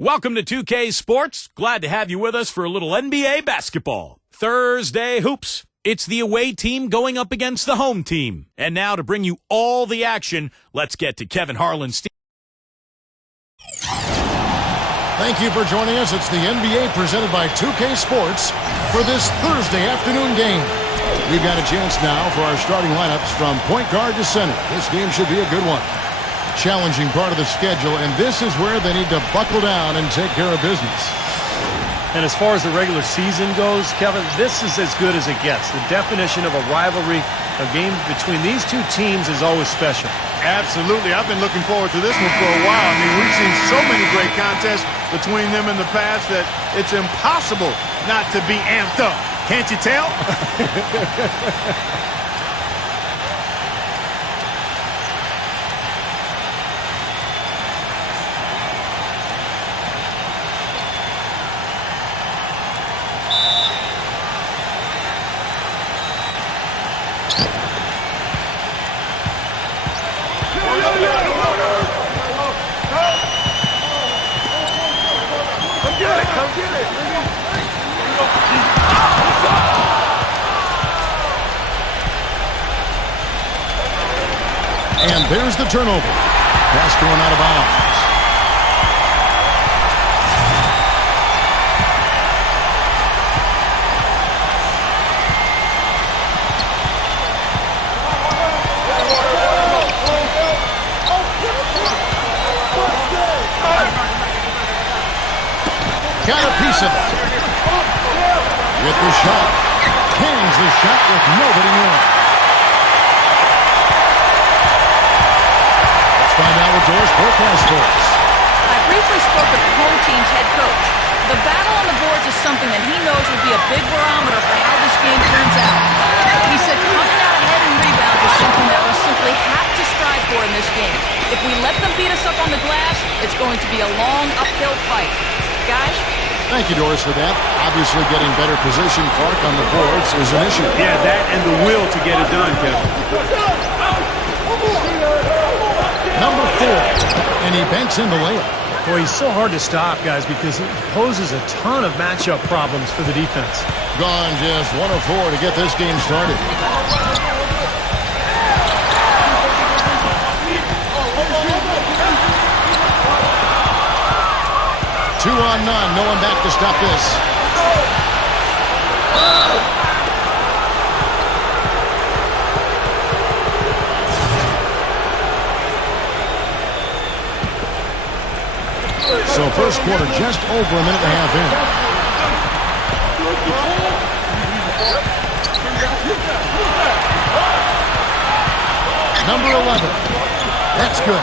Welcome to 2K Sports. Glad to have you with us for a little NBA basketball. Thursday Hoops. It's the away team going up against the home team. And now to bring you all the action, let's get to Kevin Harlan's team. Thank you for joining us. It's the NBA presented by 2K Sports for this Thursday afternoon game. We've got a chance now for our starting lineups from point guard to center. This game should be a good one. Challenging part of the schedule, and this is where they need to buckle down and take care of business. And as far as the regular season goes, Kevin, this is as good as it gets. The definition of a rivalry, a game between these two teams is always special. Absolutely. I've been looking forward to this one for a while. I mean, we've seen so many great contests between them in the past that it's impossible not to be amped up. Can't you tell? And there's the turnover. Pass going out of bounds. Got a piece of it. With the shot. Cans the shot with nobody near. Find out what Doris forecast for us. I briefly spoke with the home team's head coach. The battle on the boards is something that he knows will be a big barometer for how this game turns out. He said coming out ahead in rebounds is something that we simply have to strive for in this game. If we let them beat us up on the glass, it's going to be a long uphill fight. Guys? Thank you, Doris, for that. Obviously, getting better position, Clark, on the boards is an issue. Yeah, that and the will to get it done, Kevin. Number 4, and he banks in the layup. Boy, he's so hard to stop, guys, because he poses a ton of matchup problems for the defense. Gone just 1 of 4 to get this game started. Two on none, no one back to stop this. So first quarter just over a minute and a half in. Number 11. That's good.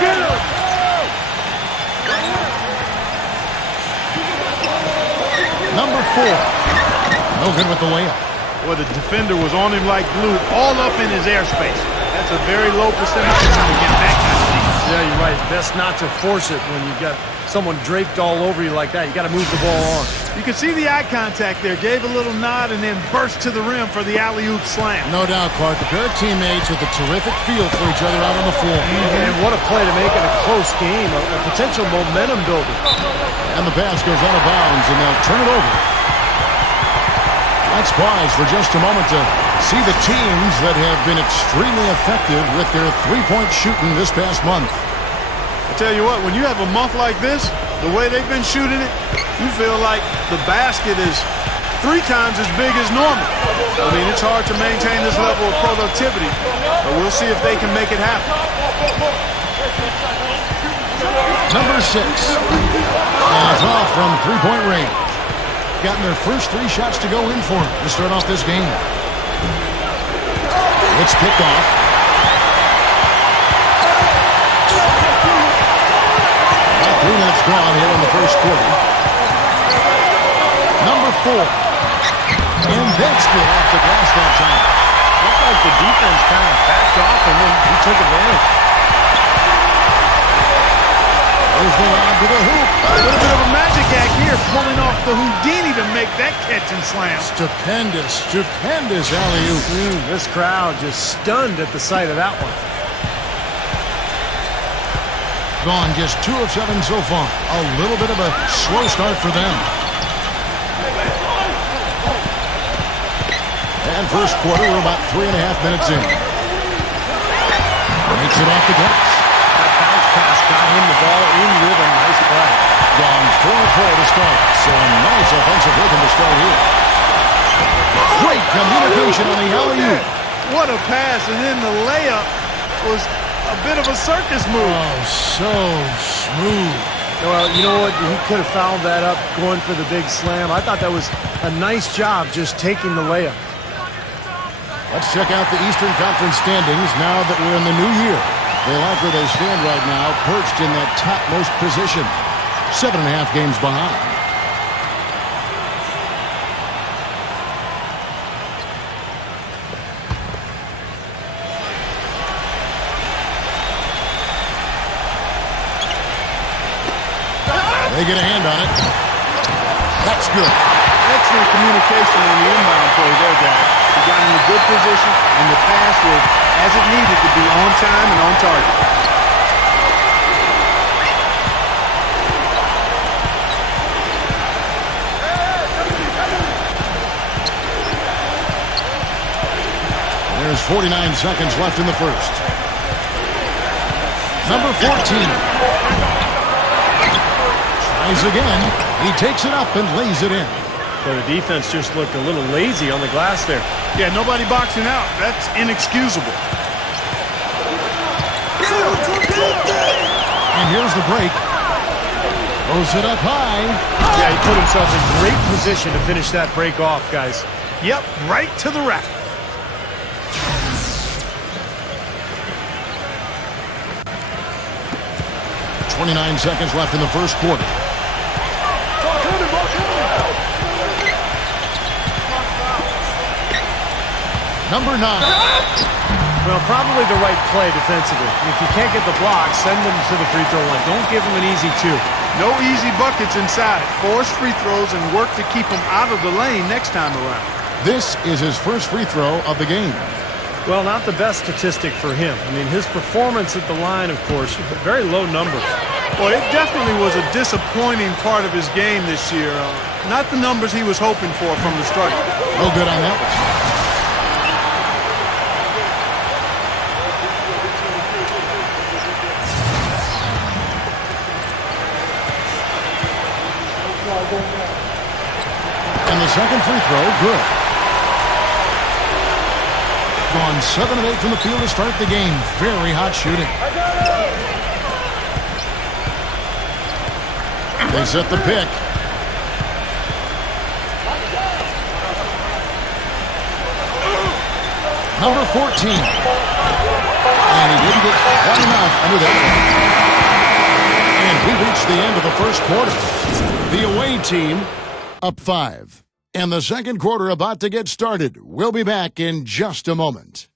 Get him! Number 4. No good with the layup. Well, the defender was on him like glue, all up in his airspace. That's a very low percentage of time to get back. Yeah, you're right. It's best not to force it when you've got someone draped all over you like that. You got to move the ball on. You can see the eye contact there. Gave a little nod and then burst to the rim for the alley-oop slam. No doubt, Clark. A pair of teammates with a terrific feel for each other out on the floor. And what a play to make in a close game. A potential momentum builder. And the pass goes out of bounds, and they'll turn it over. Let's pause for just a moment to see the teams that have been extremely effective with their three-point shooting this past month. I tell you what, when you have a month like this, the way they've been shooting it, you feel like the basket is 3 times as big as normal. I mean, it's hard to maintain this level of productivity, but we'll see if they can make it happen. Number 6. And it's off from three-point range. Gotten their first 3 shots to go in for him to start off this game. It's picked off. About 3 minutes gone here in the first quarter. Number 4. And that's good off the glass that time. Looked like the defense kind of backed off and then he took advantage. There's the lob to the hoop. A little bit of a magic act here, pulling off the Houdini to make that catch and slam. Stupendous alley-oop. This crowd just stunned at the sight of that one. Gone just 2 of 7 so far. A little bit of a slow start for them. And first quarter, we're about 3.5 minutes in. Makes it off the glass. That bounce pass got him the ball in rhythm. Nice play. Gone 4-4 to start. So a nice offensive rhythm to start here. Great communication on the alley-oop. What a pass, and then the layup was a bit of a circus move. Oh, so smooth. Well, you know what? He could have fouled that up going for the big slam. I thought that was a nice job just taking the layup. Let's check out the Eastern Conference standings now that we're in the new year. They like where they stand right now, perched in that topmost position. 7.5 games behind. They get a hand on it. That's good. Excellent communication on the inbound play there, guys. He got in a good position, and the pass was as it needed to be on time and on target. There's 49 seconds left in the first. Number 14. Tries again. He takes it up and lays it in. So the defense just looked a little lazy on the glass there. Yeah, nobody boxing out. That's inexcusable. And here's the break. Throws it up high. Yeah, he put himself in great position to finish that break off, guys. Yep, right to the rack. .29 seconds left in the first quarter. Number 9. Well, probably the right play defensively. If you can't get the block, send them to the free throw line. Don't give them an easy 2. No easy buckets inside. Force free throws and work to keep them out of the lane next time around. This is his first free throw of the game. Well, not the best statistic for him. I mean, his performance at the line, of course, very low numbers. Well, it definitely was a disappointing part of his game this year. Not the numbers he was hoping for from the start. No good on that one. And the second free throw, good. Gone 7 of 8 from the field to start the game. Very hot shooting. They set the pick. Number 14. And he didn't get quite enough under that one. And we reached the end of the first quarter. The away team up 5. And the second quarter about to get started. We'll be back in just a moment.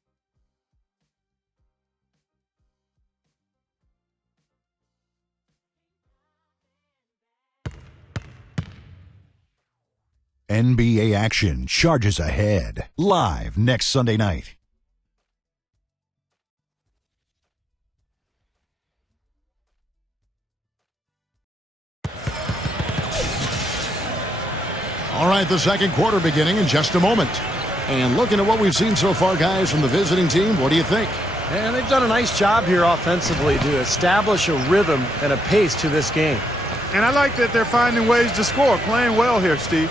NBA action charges ahead. Live next Sunday night. All right, the second quarter beginning in just a moment. And looking at what we've seen so far, guys, from the visiting team, what do you think? And they've done a nice job here offensively to establish a rhythm and a pace to this game. And I like that they're finding ways to score. Playing well here, Steve.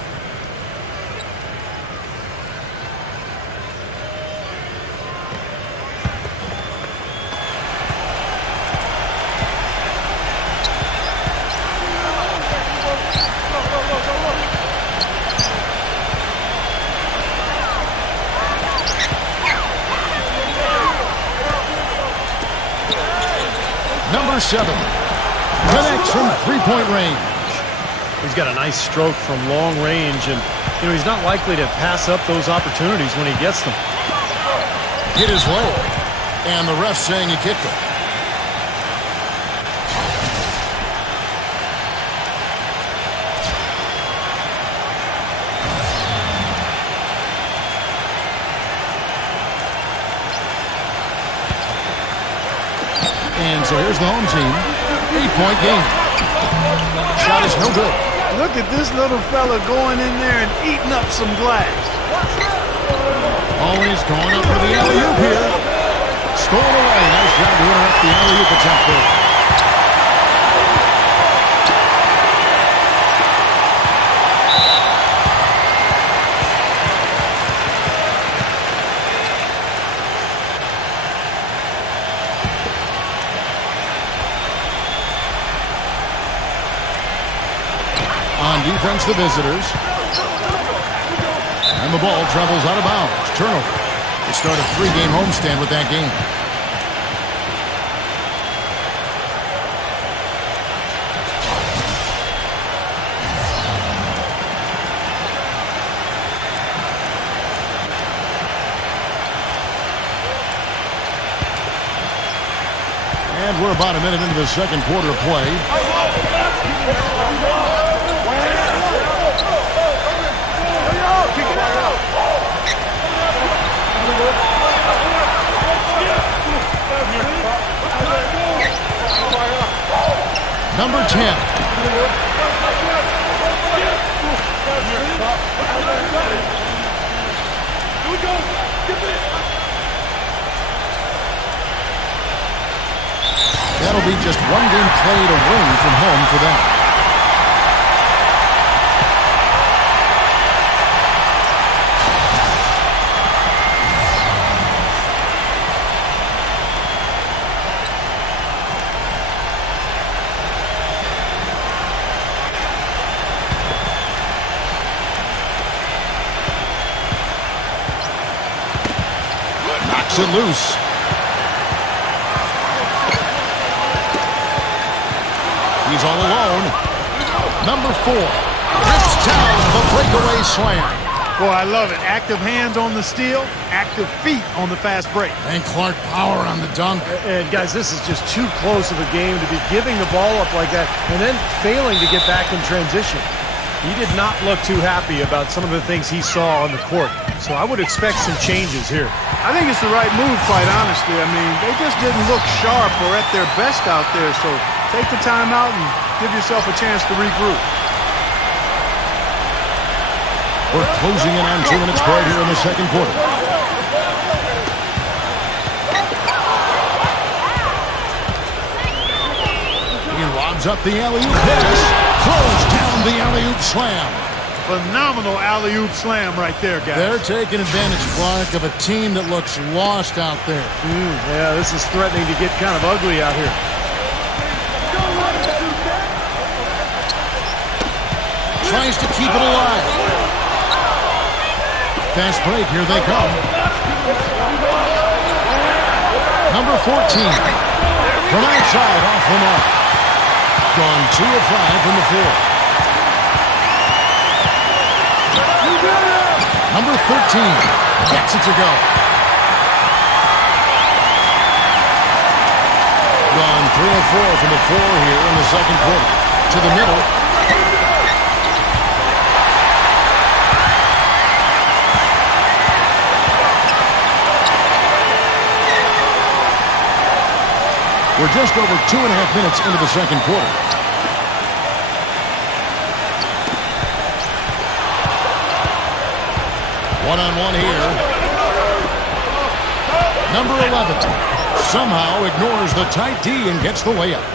Number 7. Connects from three-point range. He's got a nice stroke from long range, and he's not likely to pass up those opportunities when he gets them. Hit his low. And the ref saying he kicked it. And so here's the home team. 8-point game. Shot is no good. Look at this little fella going in there and eating up some glass. Always going up for the alley-oop here. Stolen away. Nice job to interrupt the alley-oop attempt there. On defense, the visitors. And the ball travels out of bounds. Turnover. They start a 3-game homestand with that game. And we're about a minute into the second quarter of play. Number 10. That'll be just one game played away from home for them. Knocks it loose. He's all alone. Number 4. Rips down the breakaway slam. Boy, I love it. Active hands on the steal, active feet on the fast break. And Clark power on the dunk. And guys, this is just too close of a game to be giving the ball up like that and then failing to get back in transition. He did not look too happy about some of the things he saw on the court. So I would expect some changes here. I think it's the right move, quite honestly. I mean, they just didn't look sharp or at their best out there. So take the time out and give yourself a chance to regroup. We're closing in on 2 minutes play here in the second quarter. He lobs up the alley-oop pass. Throws down the alley-oop slam. Phenomenal alley-oop slam right there, guys. They're taking advantage, Clark, of a team that looks lost out there. Yeah, this is threatening to get kind of ugly out here. Tries to keep it alive. Fast break, here they come. Number 14. From outside, off the mark. Gone 2 of 5 from the floor. Number 13 gets it to go. Gone 3 of 4 from the floor here in the second quarter. To the middle. We're just over 2.5 minutes into the second quarter. One-on-one here. Number 11 somehow ignores the tight D and gets the layup.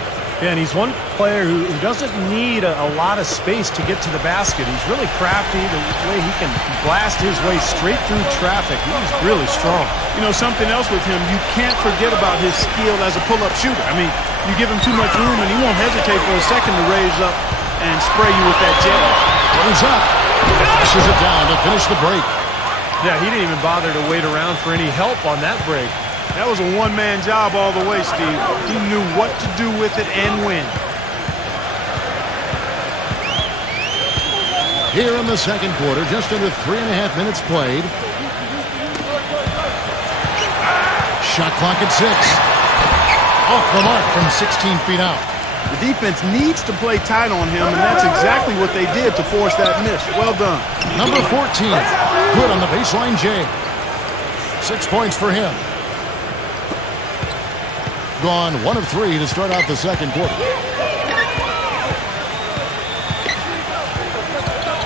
Yeah, and he's one player who doesn't need a lot of space to get to the basket. He's really crafty, the way he can blast his way straight through traffic. He's really strong. You know, something else with him, you can't forget about his skill as a pull-up shooter. I mean, you give him too much room and he won't hesitate for a second to raise up and spray you with that jet. Goes up. Flushes it down to finish the break. Yeah, he didn't even bother to wait around for any help on that break. That was a one-man job all the way, Steve. He knew what to do with it and when. Here in the second quarter, just under 3.5 minutes played. Shot clock at 6. Off the mark from 16 feet out. The defense needs to play tight on him, and that's exactly what they did to force that miss. Well done. Number 14, good on the baseline J. 6 points for him. gone 1 of 3 to start out the second quarter.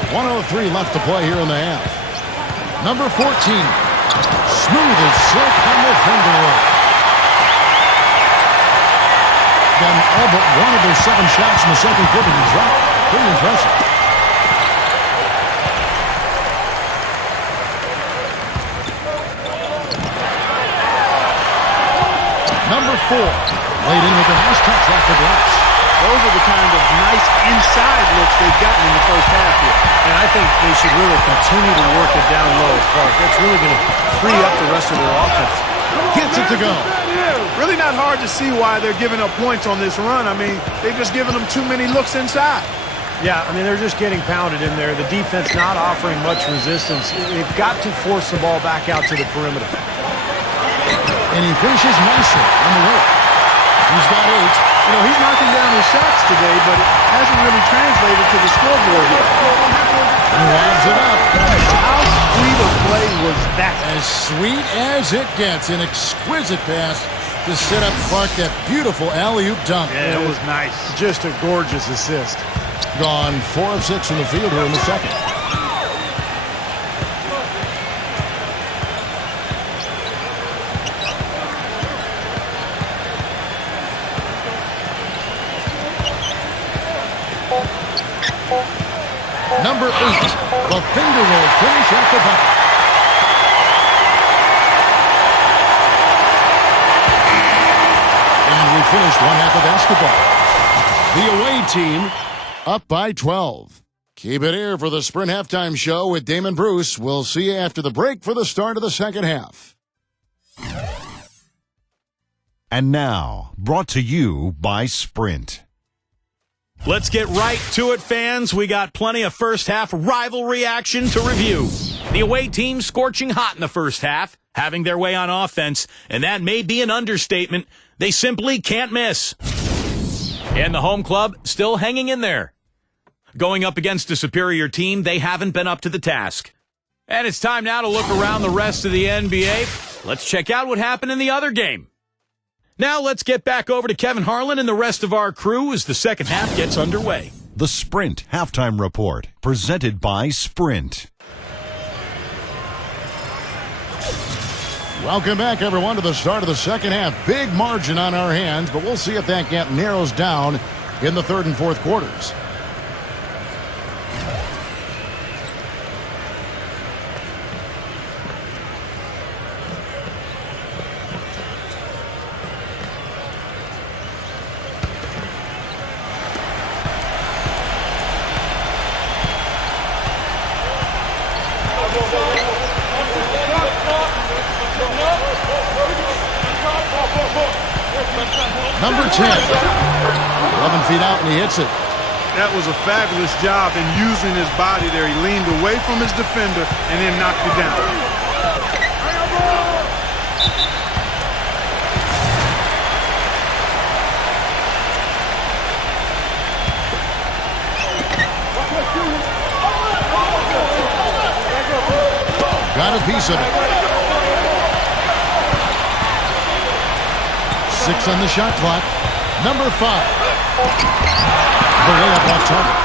1:03 left to play here in the half. Number 14. Smooth as silk on the finger roll. Done all but one of their 7 shots in the second quarter to drop. Pretty impressive. Number 4. Laid in with a nice touch off the glass. Those are the kind of nice inside looks they've gotten in the first half here. And I think they should really continue to work it down low, Clark. That's really going to free up the rest of their offense. Gets it to go. Really not hard to see why they're giving up points on this run. I mean, they've just given them too many looks inside. Yeah, I mean, they're just getting pounded in there. The defense not offering much resistance. They've got to force the ball back out to the perimeter. And he finishes nicely on the work. He's got 8. You know, he's knocking down his shots today, but it hasn't really translated to the scoreboard yet. He lines it up. How sweet a play was that? As sweet as it gets. An exquisite pass to set up Clark that beautiful alley-oop dunk. Yeah, it was nice. Just a gorgeous assist. Gone 4 of 6 from the field here in the second. Number 8, the finger roll finish at the bucket. And we finished one half of basketball. The away team up by 12. Keep it here for the Sprint Halftime Show with Damon Bruce. We'll see you after the break for the start of the second half. And now, brought to you by Sprint. Let's get right to it, fans. We got plenty of first-half rivalry action to review. The away team scorching hot in the first half, having their way on offense, and that may be an understatement. They simply can't miss. And the home club still hanging in there. Going up against a superior team, they haven't been up to the task. And it's time now to look around the rest of the NBA. Let's check out what happened in the other game. Now let's get back over to Kevin Harlan and the rest of our crew as the second half gets underway. The Sprint Halftime Report, presented by Sprint. Welcome back, everyone, to the start of the second half. Big margin on our hands, but we'll see if that gap narrows down in the third and fourth quarters. Number 10, 11 feet out, and he hits it. That was a fabulous job in using his body there. He leaned away from his defender and then knocked it down. Got a piece of it. 6 on the shot clock. Number 5. The layup off target.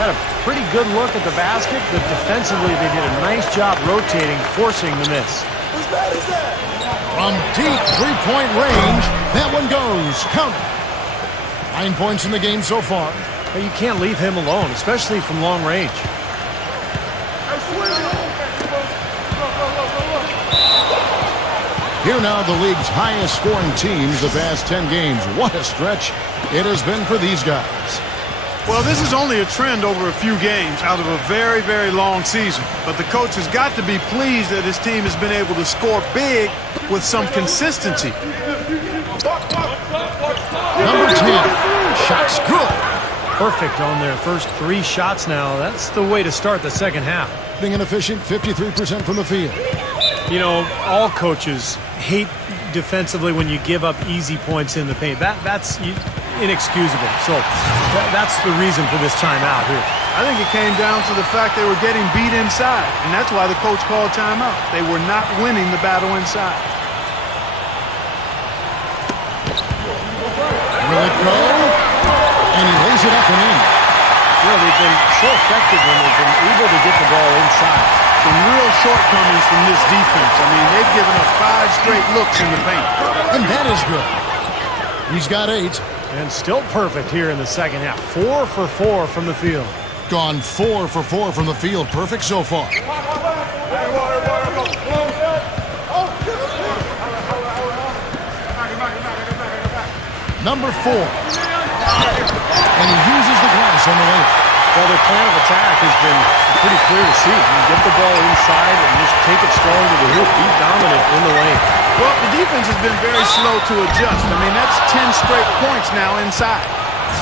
Had a pretty good look at the basket, but defensively they did a nice job rotating, forcing the miss. From deep three-point range, that one goes. Count it. 9 points in the game so far. But you can't leave him alone, especially from long range. Here now, the league's highest scoring teams the past 10 games. What a stretch it has been for these guys. Well, this is only a trend over a few games out of a very, very long season. But the coach has got to be pleased that his team has been able to score big with some consistency. Number 10, shots good. Perfect on their first 3 shots now. That's the way to start the second half. Being inefficient, 53% from the field. You know, all coaches hate defensively when you give up easy points in the paint. That's inexcusable. So that's the reason for this timeout here. I think it came down to the fact they were getting beat inside, and that's why the coach called timeout. They were not winning the battle inside. Will it go? And he lays it up and in. You know, they've been so effective when they've been able to get the ball inside. Some real shortcomings from this defense. I mean, they've given up 5 straight looks in the paint. And that is good. He's got 8. And still perfect here in the second half. 4 for 4 from the field. Gone 4 for 4 from the field. Perfect so far. Number 4. And he uses the glass on the way. Well, their plan of attack has been pretty clear to see. You get the ball inside and just take it strong to the hoop. Be dominant in the lane. Well, the defense has been very slow to adjust. I mean, that's 10 straight points now inside.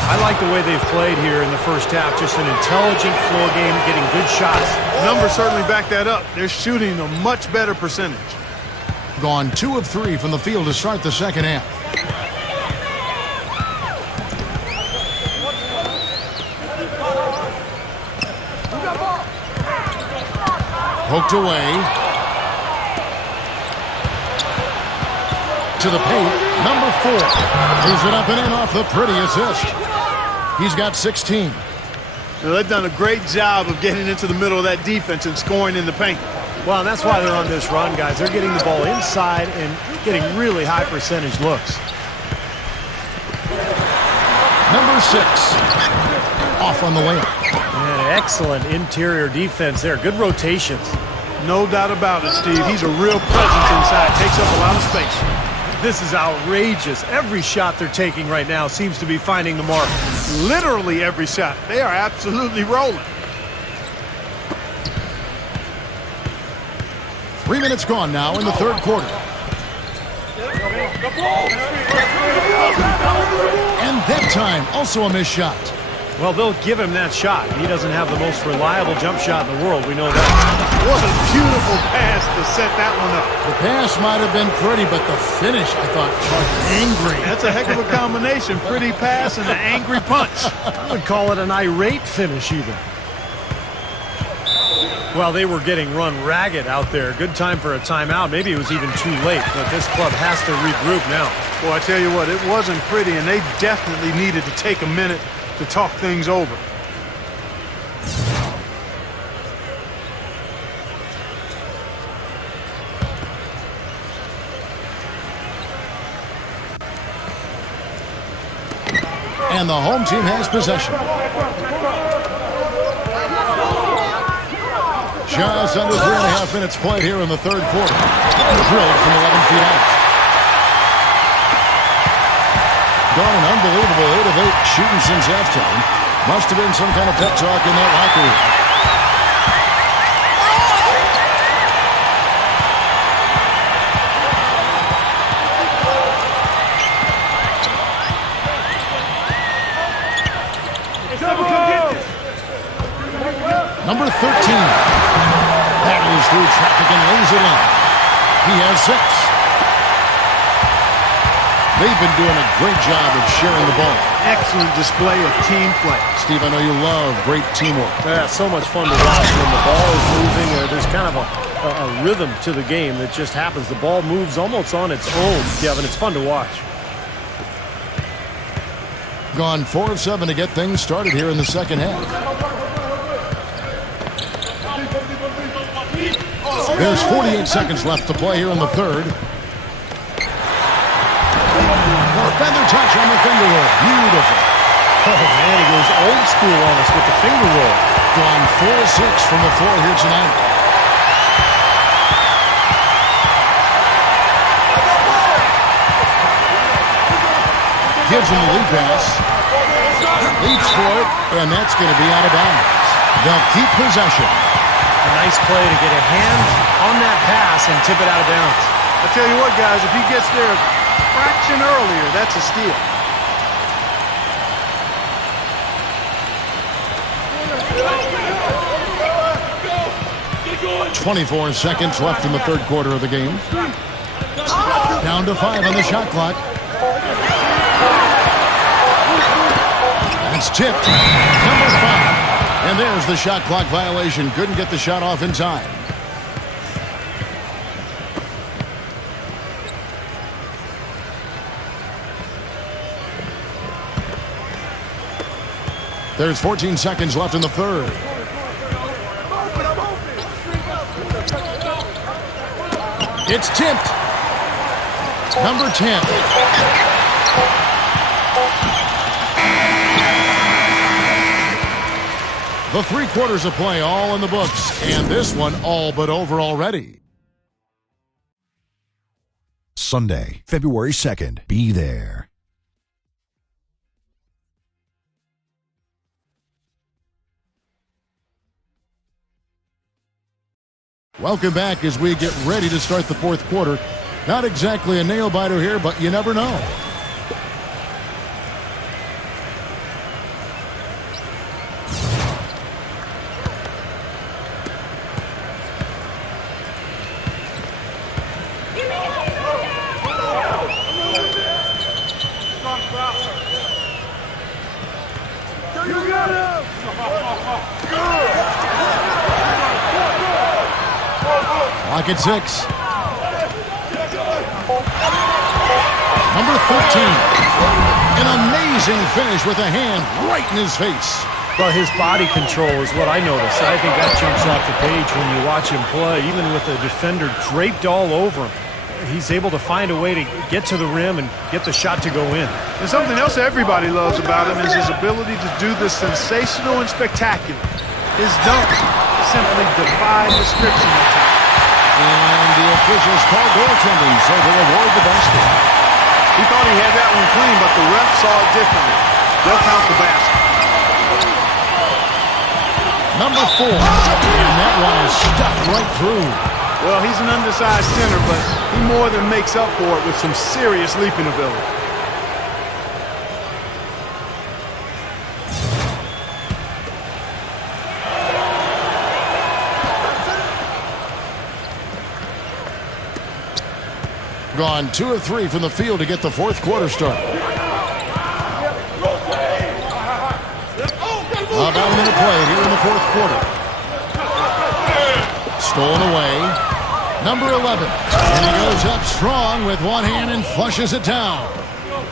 I like the way they've played here in the first half. Just an intelligent floor game, getting good shots. Numbers certainly back that up. They're shooting a much better percentage. Gone 2 of 3 from the field to start the second half. Poked away. To the paint. Number 4. Lays it up and in off the pretty assist. He's got 16. Now, they've done a great job of getting into the middle of that defense and scoring in the paint. Well, and that's why they're on this run, guys. They're getting the ball inside and getting really high percentage looks. Number 6. Off on the layup. And excellent interior defense there. Good rotations. No doubt about it, Steve. He's a real presence inside. Takes up a lot of space. This is outrageous. Every shot they're taking right now seems to be finding the mark. Literally every shot. They are absolutely rolling. 3 minutes gone now in the third quarter. And that time, also a missed shot. Well, they'll give him that shot. He doesn't have the most reliable jump shot in the world. We know that. What a beautiful pass to set that one up. The pass might have been pretty, but the finish, I thought, was angry. That's a heck of a combination. Pretty pass and an angry punch. I would call it an irate finish even. Well, they were getting run ragged out there. Good time for a timeout. Maybe it was even too late, but this club has to regroup now. Well, I tell you what, it wasn't pretty, and they definitely needed to take a minute to talk things over. And the home team has possession. Just under 3.5 minutes played here in the third quarter. Drilled from 11 feet out. Gone an unbelievable 8 of 8 shooting since halftime. Must have been some kind of pep talk in that locker room. Number 13. Battles through traffic and lays it in. He has 6. They've been doing a great job of sharing the ball. Excellent display of team play. Steve, I know you love great teamwork. Yeah, so much fun to watch when the ball is moving. There's kind of a rhythm to the game that just happens. The ball moves almost on its own, Kevin. It's fun to watch. Gone 4 of 7 to get things started here in the second half. There's 48 seconds left to play here in the third. Feather touch on the finger roll. Beautiful. Oh, man, he goes old school on us with the finger roll. Gone 4-6 from the floor here tonight. Gives him the lead pass. Leaps for it, and that's going to be out of bounds. They'll keep possession. A nice play to get a hand on that pass and tip it out of bounds. I tell you what, guys, if he gets there a fraction earlier, that's a steal. Go! 24 seconds left in the third quarter of the game. Down to 5 on the shot clock. That's tipped. Number 5. And there's the shot clock violation. Couldn't get the shot off in time. There's 14 seconds left in the third. It's tipped. Number 10. The 3 quarters of play all in the books, and this one all but over already. Sunday, February 2nd. Be there. Welcome back as we get ready to start the fourth quarter. Not exactly a nail-biter here, but you never know. Clock at 6. Number 13. An amazing finish with a hand right in his face. Well, his body control is what I noticed. I think that jumps off the page when you watch him play. Even with the defender draped all over him, he's able to find a way to get to the rim and get the shot to go in. And something else everybody loves about him is his ability to do the sensational and spectacular. His dunks simply defy description at times. And the officials call goaltending, so they'll award the basket. He thought he had that one clean, but the ref saw it differently. They'll count the basket. Number 4. And that one is stuffed right through. Well, he's an undersized center, but he more than makes up for it with some serious leaping ability. Gone 2 of 3 from the field to get the fourth quarter started. About a minute played here in the fourth quarter. Stolen away. Number 11. And he goes up strong with one hand and flushes it down.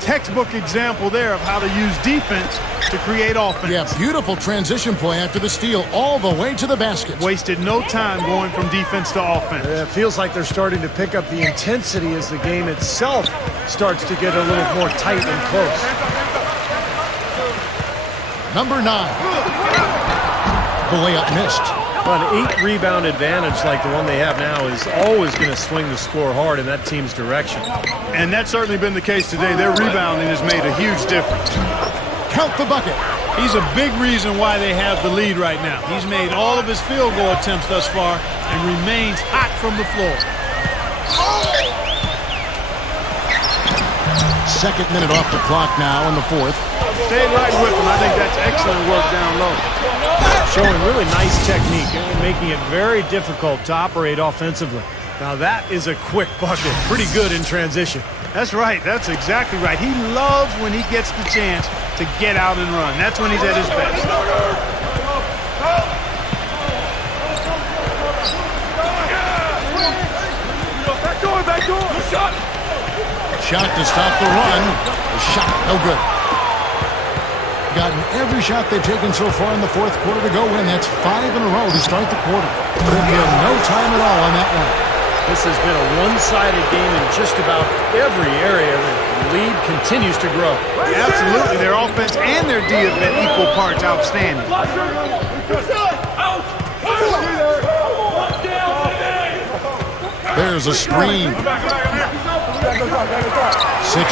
Textbook example there of how to use defense to create offense. Yeah, beautiful transition play after the steal all the way to the basket. Wasted no time going from defense to offense. It feels like they're starting to pick up the intensity as the game itself starts to get a little more tight and close. Number 9. The layup missed. An 8-rebound advantage like the one they have now is always going to swing the score hard in that team's direction. And that's certainly been the case today. Their rebounding has made a huge difference. Count the bucket. He's a big reason why they have the lead right now. He's made all of his field goal attempts thus far and remains hot from the floor. Second minute off the clock now in the fourth. Stay right with him. I think that's excellent work down low. Showing really nice technique and making it very difficult to operate offensively. Now that is a quick bucket. Pretty good in transition. That's right. That's exactly right. He loves when he gets the chance to get out and run. That's when he's at his best. Back door. Shot. Shot to stop the run. The shot, no good. Gotten every shot they've taken so far in the fourth quarter to go in. That's 5 in a row to start the quarter. They'll give no time at all on that one. This has been a one-sided game in just about every area. The lead continues to grow. Absolutely. Their offense and their D have been equal parts outstanding. There's a screen. 6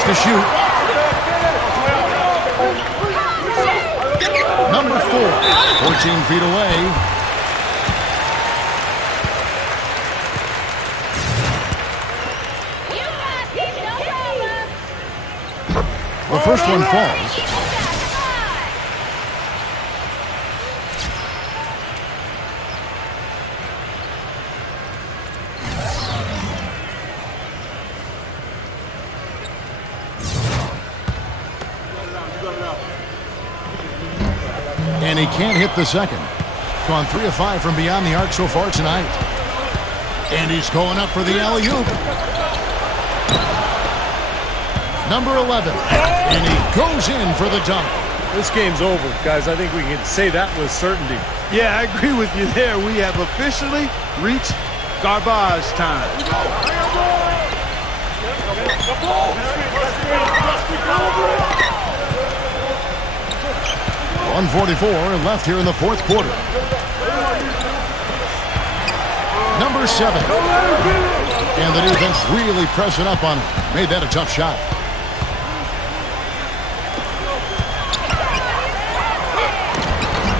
to shoot. Number 4, 14 feet away. The first one falls. And he can't hit the second. Gone 3 of 5 from beyond the arc so far tonight. And he's going up for the alley-oop. Number 11. And he goes in for the dunk. This game's over, guys. I think we can say that with certainty. Yeah, I agree with you there. We have officially reached garbage time. 1:44 left here in the fourth quarter. Number 7. And the defense really pressing up on him. Made that a tough shot.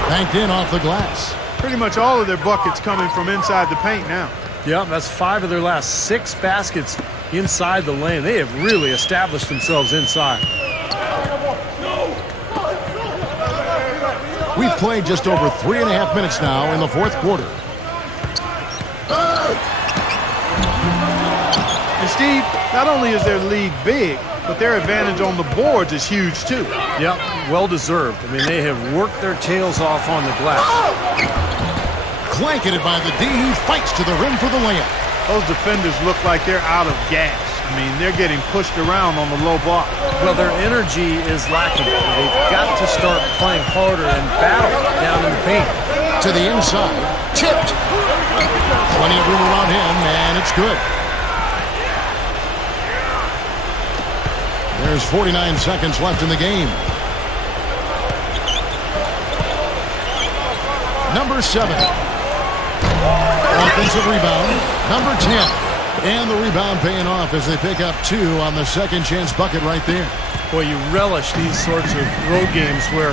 Banked in off the glass. Pretty much all of their buckets coming from inside the paint now. Yeah, that's 5 of their last 6 baskets inside the lane. They have really established themselves inside. We've played just over 3.5 minutes now in the fourth quarter. And Steve, not only is their lead big, but their advantage on the boards is huge too. Yep, well deserved. I mean, they have worked their tails off on the glass. Clanking it by the D. He fights to the rim for the layup. Those defenders look like they're out of gas. I mean, they're getting pushed around on the low block. Well, their energy is lacking. They've got to start playing harder and battle down in the paint. To the inside. Tipped. Plenty of room around him, and it's good. There's 49 seconds left in the game. Number 7. Offensive rebound. Number 10. And the rebound paying off as they pick up 2 on the second chance bucket right there. Boy, you relish these sorts of road games where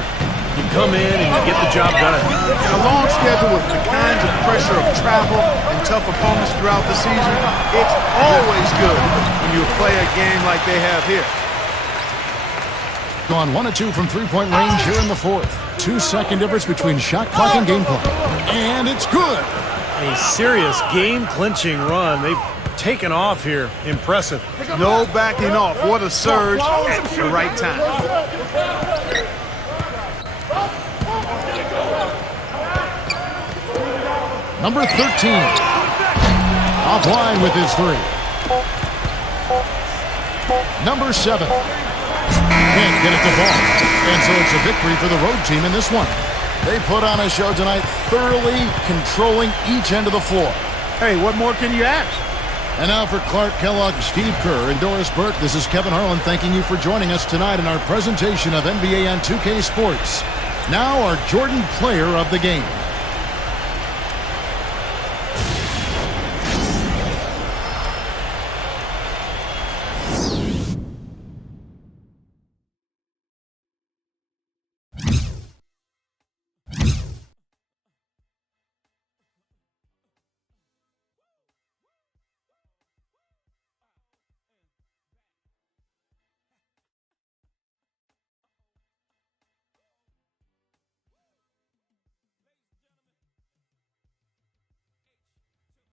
you come in and you get the job done. A long schedule with the kinds of pressure of travel and tough opponents throughout the season, it's always good when you play a game like they have here. Gone 1 of 2 from three-point range here in the fourth. 2-second difference between shot clock and game clock. And it's good. A serious game-clinching run. They've taken off here. Impressive. No backing off. What a surge at the right time. Number 13. Offline with his 3. Number 7. Can't get it to fall. And so it's a victory for the road team in this one. They put on a show tonight, thoroughly controlling each end of the floor. Hey, what more can you ask? And now for Clark Kellogg, Steve Kerr, and Doris Burke, this is Kevin Harlan thanking you for joining us tonight in our presentation of NBA on 2K Sports. Now our Jordan Player of the Game.